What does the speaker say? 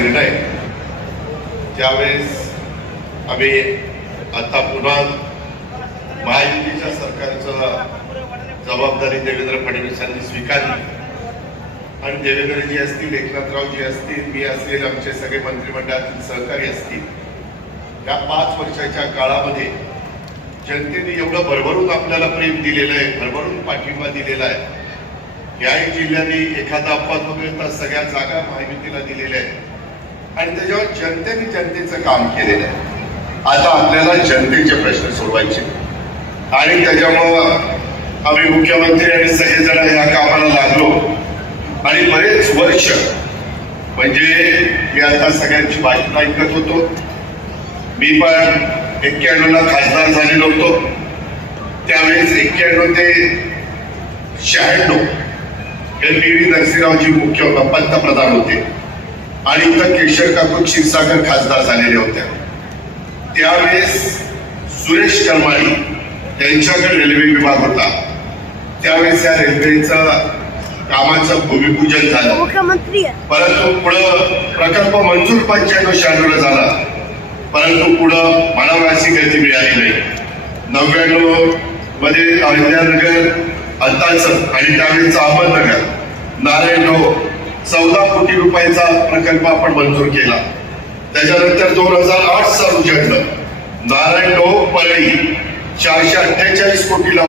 निर्णय ज्यावेळेस आम्ही आता पुन्हा महायुतीच्या सरकारचं जबाबदारी देवेंद्र फडणवीसांनी स्वीकारली आणि देवेंद्रजी असतील, एकनाथरावजी असतील, मी असेल, आमचे सगळे मंत्रिमंडळातील सहकारी असतील, या 5 वर्षाच्या काळामध्ये जनतेने एवढं भरभरून आपल्याला प्रेम दिलेलं आहे, भरभरून पाठिंबा दिलेला आहे. याही जिल्ह्याने एखादा अपवाद वगळता सगळ्या जागा महायुतीला दिलेल्या आहेत आणि त्याच्यावर जनतेने जनतेचं काम केलेलं आहे. आता आपल्याला जनतेचे प्रश्न सोडवायचे आणि त्याच्यामुळं आम्ही मुख्यमंत्री आणि सगळेजण या कामाला लागलो आणि बरेच वर्ष म्हणजे मी आता सगळ्यांची भाषण ऐकत होतो. मी पण 91ला खासदार झालेलो होतो. त्यावेळेस 91 ते 96 हे पी.व्ही. नरसिंहरावजी पंतप्रधान होते आणि इथं केशर काकू क्षीरसागर खासदार झालेल्या होत्या. त्यावेळेस सुरेश करमाळी यांच्याकडे रेल्वे विभाग होता. त्यावेळेस या रेल्वेचं कामाचं भूमिपूजन झालं, परंतु पुढं प्रकल्प मंजूर 95-96 झाला, परंतु पुढं मनावराची गती मिळाली नाही. 99 मध्ये विद्यानगर अंताचं आणि त्यावेळेचा अहमदनगर नारायणगाव 14 कोटी रुपयाचा प्रकल्प आपण मंजूर केला. त्याच्यानंतर 2008 साली उजडलं नारायणगाव परळी 448 कोटीला